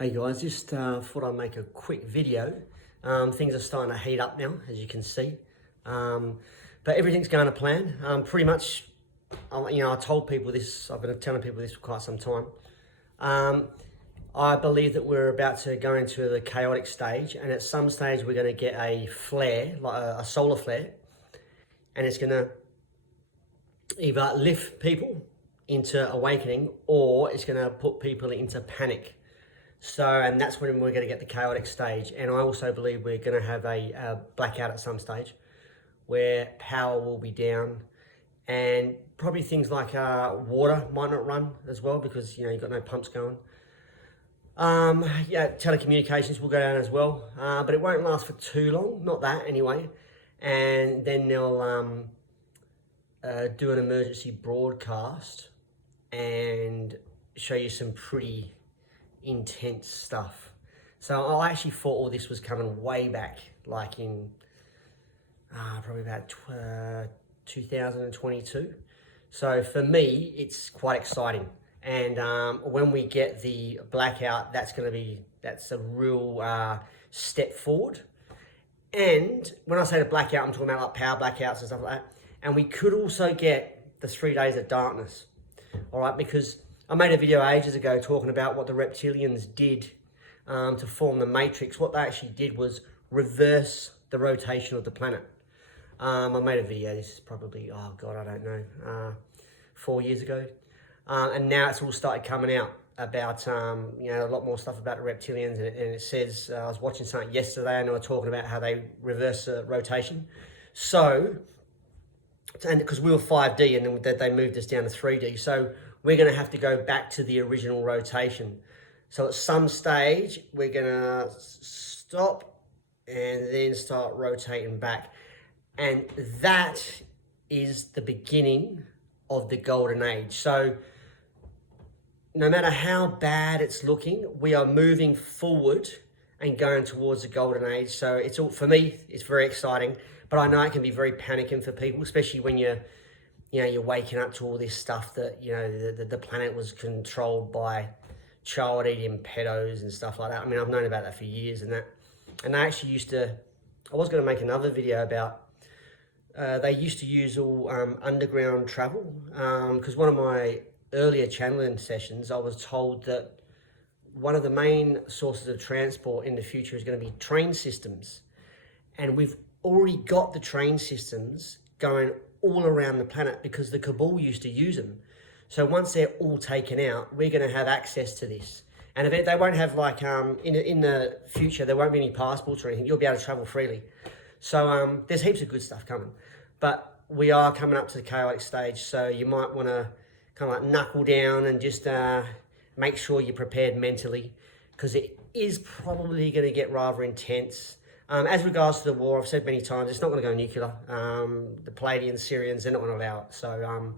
Hey guys, just thought I'd make a quick video. Things are starting to heat up now, as you can see. But everything's going to plan. Pretty much, I told people this, I've been telling people this for quite some time. I believe that we're about to go into the chaotic stage, and at some stage we're going to get a flare, like a solar flare, and it's going to either lift people into awakening or it's going to put people into panic. So, and that's when we're going to get the chaotic stage. And I also believe we're going to have a blackout at some stage where power will be down, and probably things like water might not run as well because, you've got no pumps going. Telecommunications will go down as well, but it won't last for too long, not that anyway. And then they'll do an emergency broadcast and show you some pretty intense stuff. So I actually thought all this was coming way back, like in probably about 2022. So for me, it's quite exciting. And when we get the blackout, that's a real step forward. And when I say the blackout, I'm talking about like power blackouts and stuff like that. And we could also get the 3 days of darkness. All right, because I made a video ages ago talking about what the reptilians did to form the Matrix. What they actually did was reverse the rotation of the planet. I made a video, this is probably, I don't know, 4 years ago. And now it's all started coming out about, a lot more stuff about the reptilians. And it says, I was watching something yesterday and they were talking about how they reverse the rotation. So, and because we were 5D and then they moved us down to 3D. So we're going to have to go back to the original rotation. So at some stage, we're going to stop and then start rotating back. And that is the beginning of the golden age. So no matter how bad it's looking, we are moving forward and going towards the golden age. So it's all, for me, it's very exciting, but I know it can be very panicking for people, especially when you're waking up to all this stuff that, the planet was controlled by child-eating pedos and stuff like that. I mean, I've known about that for years and that. And I actually I was going to make another video about, they used to use all underground travel. Because one of my earlier channeling sessions, I was told that one of the main sources of transport in the future is going to be train systems. And we've already got the train systems going all around the planet because the cabal used to use them. So once they're all taken out, we're going to have access to this. And they won't have like, in the future, there won't be any passports or anything. You'll be able to travel freely. So there's heaps of good stuff coming. But we are coming up to the chaotic stage. So you might want to kind of like knuckle down and just make sure you're prepared mentally, because it is probably going to get rather intense. As regards to the war, I've said many times, it's not going to go nuclear. The Palladians, Syrians, they're not going to allow it. So,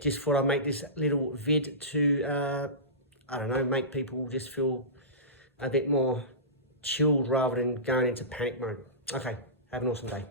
just thought I'd make this little vid to, make people just feel a bit more chilled rather than going into panic mode. Okay, have an awesome day.